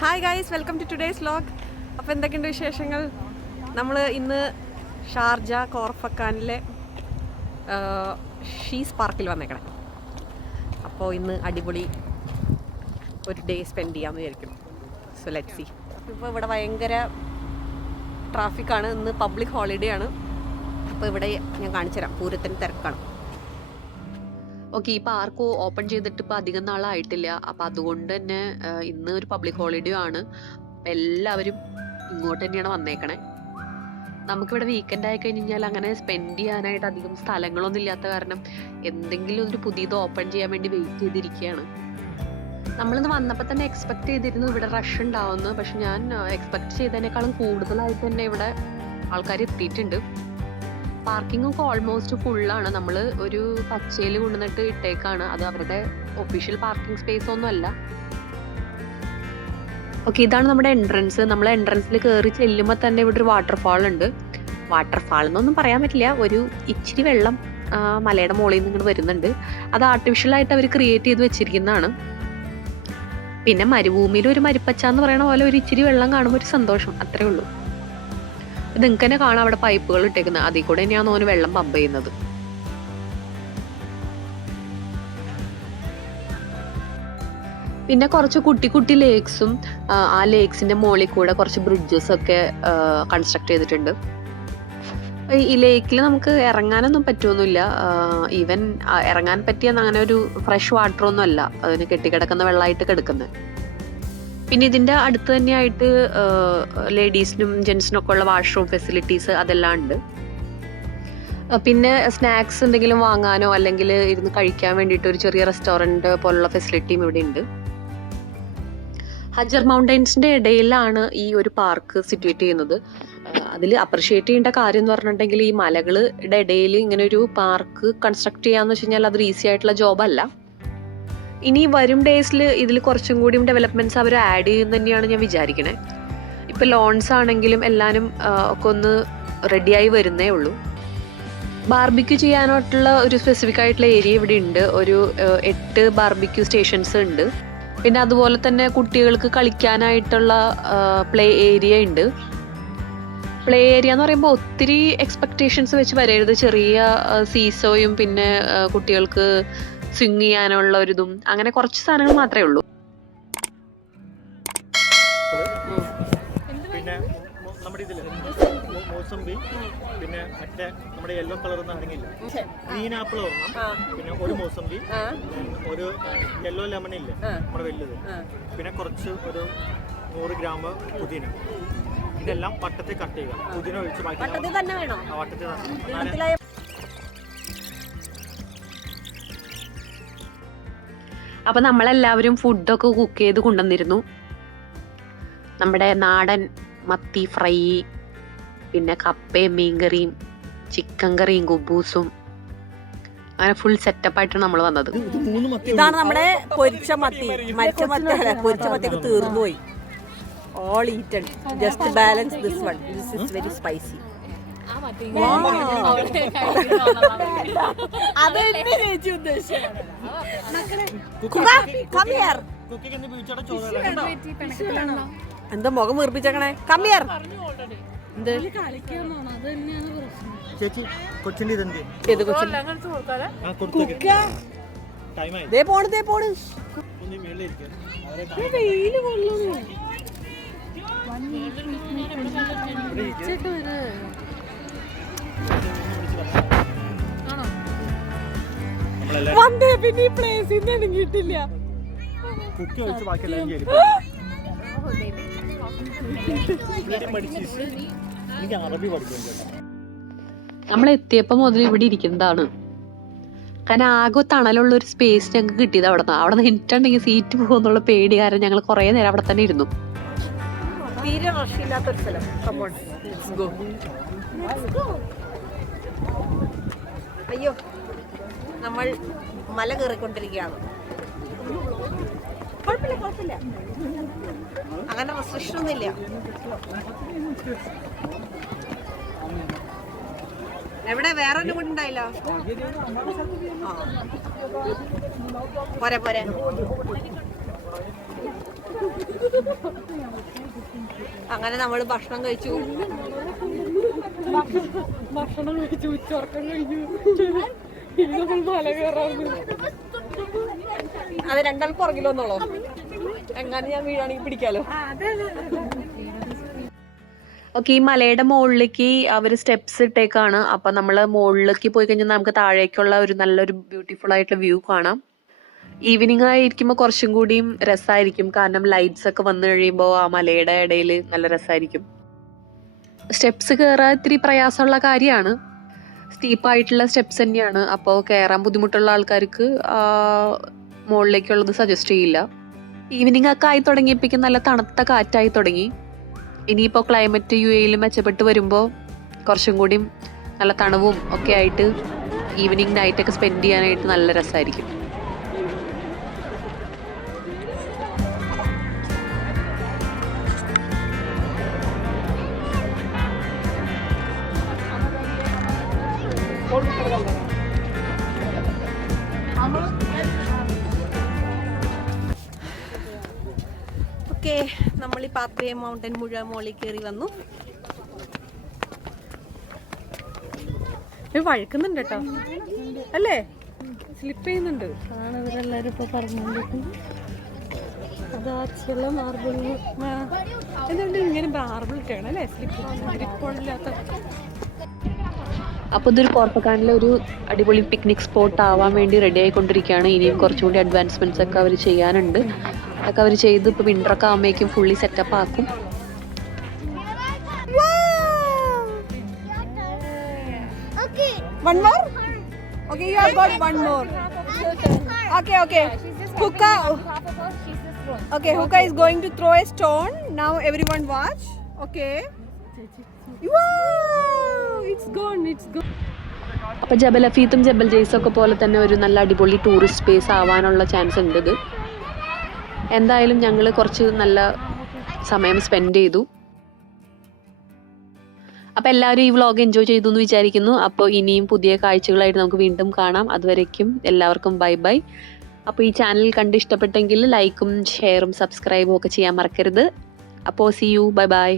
Hi guys, welcome to today's vlog. അപ്പോൾ എന്തൊക്കെയുണ്ട് വിശേഷങ്ങൾ? നമ്മൾ ഇന്ന് ഷാർജ ഖോർഫക്കാനിലെ ഷീസ് പാർക്കിൽ വന്നേക്കണേ. അപ്പോൾ ഇന്ന് അടിപൊളി ഒരു ഡേ സ്പെൻഡ് ചെയ്യാമെന്ന് വിചാരിക്കും. So let's see. ഇപ്പോൾ ഇവിടെ ഭയങ്കര ട്രാഫിക്കാണ്, ഇന്ന് പബ്ലിക് ഹോളിഡേ ആണ്. അപ്പോൾ ഇവിടെ ഞാൻ കാണിച്ചുതരാം, പൂരത്തിന് തിരക്കാണ്. ഓക്കെ, ഈ പാർക്ക് ഓപ്പൺ ചെയ്തിട്ട് ഇപ്പോൾ അധികം നാളായിട്ടില്ല. അപ്പം അതുകൊണ്ട് തന്നെ ഇന്ന് ഒരു പബ്ലിക് ഹോളിഡേ ആണ്. എല്ലാവരും ഇങ്ങോട്ട് തന്നെയാണ് വന്നേക്കണേ. നമുക്കിവിടെ വീക്കെൻഡ് ആയി കഴിഞ്ഞാൽ അങ്ങനെ സ്പെൻഡ് ചെയ്യാനായിട്ട് അധികം സ്ഥലങ്ങളൊന്നും ഇല്ലാത്ത കാരണം എന്തെങ്കിലും ഒരു പുതിയത് ഓപ്പൺ ചെയ്യാൻ വേണ്ടി വെയിറ്റ് ചെയ്തിരിക്കുകയാണ്. നമ്മളിന്ന് വന്നപ്പോൾ തന്നെ എക്സ്പെക്ട് ചെയ്തിരുന്നു ഇവിടെ റഷ് ഉണ്ടാവുമെന്ന്. പക്ഷെ ഞാൻ എക്സ്പെക്ട് ചെയ്തതിനേക്കാളും കൂടുതലായിട്ട് തന്നെ ഇവിടെ ആൾക്കാർ എത്തിയിട്ടുണ്ട്. പാർക്കിംഗ് ഒക്കെ ഓൾമോസ്റ്റ് ഫുള്ളാണ്. നമ്മൾ ഒരു പച്ചയിൽ കൊണ്ടുവന്നിട്ട് ഇട്ടേക്കാണ്. അത് അവരുടെ ഒഫീഷ്യൽ പാർക്കിംഗ് സ്പേസ് ഒന്നും അല്ല. ഓക്കെ, ഇതാണ് നമ്മുടെ എൻട്രൻസ്. നമ്മൾ എൻട്രൻസിൽ കയറി ചെല്ലുമ്പോൾ തന്നെ ഇവിടെ ഒരു വാട്ടർഫാൾ ഉണ്ട്. വാട്ടർഫാൾ എന്നൊന്നും പറയാൻ പറ്റില്ല, ഒരു ഇച്ചിരി വെള്ളം മലയുടെ മുകളിൽ നിന്ന് ഇങ്ങോട്ട് വരുന്നുണ്ട്. അത് ആർട്ടിഫിഷ്യലായിട്ട് അവർ ക്രിയേറ്റ് ചെയ്ത് വെച്ചിരിക്കുന്നതാണ്. പിന്നെ മരുഭൂമിയിൽ ഒരു മരുപ്പച്ച എന്ന് പറയുന്ന പോലെ ഒരു ഇച്ചിരി വെള്ളം കാണുമ്പോൾ ഒരു സന്തോഷം, അത്രേ ഉള്ളൂ. നിങ്ങൾക്ക് തന്നെ കാണാം അവിടെ പൈപ്പുകൾ ഇട്ടേക്കുന്നത്, അതിൽ കൂടെ തന്നെയാണ് തോന്നുന്നു വെള്ളം പമ്പ് ചെയ്യുന്നത്. പിന്നെ കുറച്ച് കുട്ടി കുട്ടി ലേക്സും ആ ലേക്സിന്റെ മുകളിൽ കൂടെ കുറച്ച് ബ്രിഡ്ജസ് ഒക്കെ കൺസ്ട്രക്ട് ചെയ്തിട്ടുണ്ട്. ഈ ലേക്കിൽ നമുക്ക് ഇറങ്ങാനൊന്നും പറ്റുമൊന്നുമില്ല. ഈവൻ ഇറങ്ങാൻ പറ്റിയ അങ്ങനെ ഒരു ഫ്രഷ് വാട്ടർ ഒന്നും അല്ല, അതിന് കെട്ടിക്കിടക്കുന്ന വെള്ളമായിട്ട് കിടക്കുന്നത്. പിന്നെ ഇതിൻ്റെ അടുത്ത് തന്നെയായിട്ട് ലേഡീസിനും ജെൻസിനും ഒക്കെ ഉള്ള വാഷ്റൂം ഫെസിലിറ്റീസ് അതെല്ലാം ഉണ്ട്. പിന്നെ സ്നാക്സ് എന്തെങ്കിലും വാങ്ങാനോ അല്ലെങ്കിൽ ഇരുന്ന് കഴിക്കാൻ വേണ്ടിയിട്ട് ഒരു ചെറിയ റെസ്റ്റോറൻറ്റ് പോലുള്ള ഫെസിലിറ്റിയും ഇവിടെ ഉണ്ട്. ഹജർ മൗണ്ടൻസിൻ്റെ ഇടയിലാണ് ഈ ഒരു പാർക്ക് സിറ്റുവേറ്റ് ചെയ്യുന്നത്. അതിൽ അപ്രിഷിയേറ്റ് ചെയ്യേണ്ട കാര്യം എന്ന് പറഞ്ഞിട്ടുണ്ടെങ്കിൽ ഈ മലകളുടെ ഇടയിൽ ഇങ്ങനെ ഒരു പാർക്ക് കൺസ്ട്രക്ട് ചെയ്യാന്ന് വെച്ച് കഴിഞ്ഞാൽ അതൊരു ഈസി ആയിട്ടുള്ള ജോബല്ല. ഇനി വരും ഡേയ്സിൽ ഇതിൽ കുറച്ചും കൂടിയും ഡെവലപ്മെൻറ്റ്സ് അവർ ആഡ് ചെയ്യുമെന്ന് തന്നെയാണ് ഞാൻ വിചാരിക്കണേ. ഇപ്പോൾ ലോൺസ് ആണെങ്കിലും എല്ലാവരും ഒക്കെ ഒന്ന് റെഡിയായി വരുന്നേ ഉള്ളൂ. ബാർബിക്യൂ ചെയ്യാനായിട്ടുള്ള ഒരു സ്പെസിഫിക് ആയിട്ടുള്ള ഏരിയ ഇവിടെ ഉണ്ട്. ഒരു 8 ബാർബിക്യൂ സ്റ്റേഷൻസ് ഉണ്ട്. പിന്നെ അതുപോലെ തന്നെ കുട്ടികൾക്ക് കളിക്കാനായിട്ടുള്ള പ്ലേ ഏരിയ ഉണ്ട്. പ്ലേ ഏരിയ എന്ന് പറയുമ്പോൾ ഒത്തിരി എക്സ്പെക്റ്റേഷൻസ് വെച്ച് വരരുത്. ചെറിയ സീസോയും പിന്നെ കുട്ടികൾക്ക് സ്വിങ് ചെയ്യാനുള്ള ഒരിതും അങ്ങനെ കുറച്ച് സാധനങ്ങൾ മാത്രമേ ഉള്ളൂ. പിന്നെ നമ്മുടെ ഇതിൽ മോസംബി, പിന്നെ മറ്റേ നമ്മുടെ യെല്ലോ കളർ നാരങ്ങില്ല, ഗ്രീൻ ആപ്പിൾ ഒരെണ്ണം, പിന്നെ ഒരു മോസംബി, ഒരു യെല്ലോ ലെമൺ ഇല്ലേ നമ്മുടെ വലുത്, പിന്നെ കുറച്ച് ഒരു 100 ഗ്രാം പുതിന. ഇതെല്ലാം വട്ടത്തിൽ കട്ട് ചെയ്യുക. പുതിന ഒഴിച്ച് ബാക്കി വട്ടത്തിൽ തന്നെ. അപ്പം നമ്മളെല്ലാവരും ഫുഡൊക്കെ കുക്ക് ചെയ്ത് കൊണ്ടുവന്നിരുന്നു. നമ്മുടെ നാടൻ മത്തി ഫ്രൈ, പിന്നെ കപ്പയും മീൻകറിയും ചിക്കൻ കറിയും കുബൂസും, അങ്ങനെ ഫുൾ സെറ്റപ്പായിട്ടാണ് നമ്മൾ വന്നത്. ഇതാണ് നമ്മുടെ പൊരിച്ച മത്തി. മരിച്ച മത്തി, പൊരിച്ച മത്തിയൊക്കെ തീർന്നുപോയി. All eaten, just balance this one. This is very spicy. എന്താ മുഖം വീർപ്പിച്ചേക്കണേ? കമ്മിയർ പിന്നെ ഈ പ്ലേസിൽ നിന്ന് കിട്ടില്ല. നമ്മൾ എത്തിയപ്പോൾ മുതൽ ഇവിടെ ഇരിക്കുന്നതാണ്. കാരണം ആകെ തണലുള്ള ഒരു സ്പേസ് ഞങ്ങൾക്ക് കിട്ടിയത് അവിടെ നിന്ന് നിന്നിട്ടുണ്ടെങ്കിൽ സീറ്റ് പോകുന്നുള്ള പേടി കാരണം ഞങ്ങൾ കുറേ നേരം അവിടെ തന്നെ ഇരുന്നു. തീരെ റഷില്ലാത്തൊരു സ്ഥലം. അയ്യോ, നമ്മൾ മല കയറിക്കൊണ്ടിരിക്കുകയാണ്. കുഴപ്പമില്ല, അങ്ങനെ റെസ്ട്രിക്ഷൻ ഒന്നുമില്ല. എവിടെ വേറെ ഒന്നും കൂടി ഉണ്ടായില്ല. പോരെ അങ്ങനെ നമ്മൾ ഭക്ഷണം കഴിച്ചു. ഉച്ചോർക്കം കഴിഞ്ഞു. അത് രണ്ടാൾ പുറകിലൊന്നോളോ, എങ്ങനെ ഞാൻ വീഴാണെങ്കിൽ പിടിക്കാലോ. ഓക്കെ, ഈ മലയുടെ മുകളിലേക്ക് അവർ സ്റ്റെപ്സ് ഇട്ടേക്കാണ്. അപ്പം നമ്മൾ മുകളിലേക്ക് പോയി കഴിഞ്ഞാൽ നമുക്ക് താഴേക്കുള്ള ഒരു നല്ലൊരു ബ്യൂട്ടിഫുൾ ആയിട്ടുള്ള വ്യൂ കാണാം. ഈവനിങ് ആയിരിക്കുമ്പോൾ കുറച്ചും കൂടിയും രസമായിരിക്കും, കാരണം ലൈറ്റ്സ് ഒക്കെ വന്നു കഴിയുമ്പോൾ ആ മലയുടെ ഇടയിൽ നല്ല രസമായിരിക്കും. സ്റ്റെപ്സ് കയറാൻ ഇത്തിരി പ്രയാസമുള്ള കാര്യമാണ്, സ്റ്റീപ്പായിട്ടുള്ള സ്റ്റെപ്സ് തന്നെയാണ്. അപ്പോൾ കയറാൻ ബുദ്ധിമുട്ടുള്ള ആൾക്കാർക്ക് മുകളിലേക്കുള്ളത് സജസ്റ്റ് ചെയ്യില്ല. ഈവനിങ് ഒക്കെ ആയി തുടങ്ങിയപ്പോഴേക്കും നല്ല തണുത്ത കാറ്റായി തുടങ്ങി. ഇനിയിപ്പോൾ ക്ലൈമറ്റ് UAE മെച്ചപ്പെട്ട് വരുമ്പോൾ കുറച്ചും കൂടി നല്ല തണുവും ഒക്കെ ആയിട്ട് ഈവനിങ് നൈറ്റൊക്കെ സ്പെൻഡ് ചെയ്യാനായിട്ട് നല്ല രസമായിരിക്കും. ഓക്കെ, നമ്മൾ ഈ പാത്വേ മൗണ്ടൻ മുഴുവൻ മുകളിൽ കയറി വന്നു. വഴുക്കുന്നുണ്ട് കേട്ടോ, അല്ലേ? സ്ലിപ്പ് ചെയ്യുന്നുണ്ട് ആണ് ഇവരെല്ലാരും ഇപ്പൊ പറഞ്ഞുകൊണ്ടിരിക്കുന്നത്. അതാ ചില മാർബിൾ എന്തുകൊണ്ട് ഇങ്ങനെ മാർബിൾ ഇട്ടാണ് അല്ലേ, സ്ലിപ്പ് ഗ്രിപ്പില്ലാത്ത. അപ്പോൾ ഇതൊരു കോർഫക്കാനിലെ ഒരു അടിപൊളി പിക്നിക് സ്പോട്ട് ആവാൻ വേണ്ടി റെഡി ആയിക്കൊണ്ടിരിക്കുകയാണ്. ഇനിയും കുറച്ചുകൂടി അഡ്വാൻസ്മെന്റ്സ് ഒക്കെ അവർ ചെയ്യാനുണ്ട്. അതൊക്കെ അവർ ചെയ്ത് ഇപ്പോൾ വിൻ്ററൊക്കെ ആകുമ്പോഴേക്കും ഫുള്ളി സെറ്റപ്പ് ആക്കും. One more? Okay, you have got one more. Okay, okay. Hookah. Okay, Hookah is going to throw a stone. Now everyone watch. Okay. Wow! It's gone. It's gone. അപ്പോൾ ജബൽ അഫീത്തും ജബൽ ജയ്സും ഒക്കെ പോലെ തന്നെ ഒരു നല്ല അടിപൊളി ടൂറിസ്റ്റ് സ്പേസ് ആവാനുള്ള chance ഉണ്ട് ഇത്. എന്തായാലും ഞങ്ങൾ കുറച്ച് നല്ല സമയം സ്പെൻഡ് ചെയ്തു. അപ്പോൾ എല്ലാവരും ഈ വ്ളോഗ് എൻജോയ് ചെയ്തു എന്ന് വിചാരിക്കുന്നു. അപ്പോൾ ഇനിയും പുതിയ കാഴ്ചകളായിട്ട് നമുക്ക് വീണ്ടും കാണാം. അതുവരേക്കും എല്ലാവർക്കും ബൈ ബൈ. അപ്പോൾ ഈ ചാനൽ കണ്ട് ഇഷ്ടപ്പെട്ടെങ്കിൽ ലൈക്കും ഷെയറും സബ്സ്ക്രൈബും ഒക്കെ ചെയ്യാൻ മറക്കരുത്. അപ്പോൾ സീ യു, ബൈ ബൈ.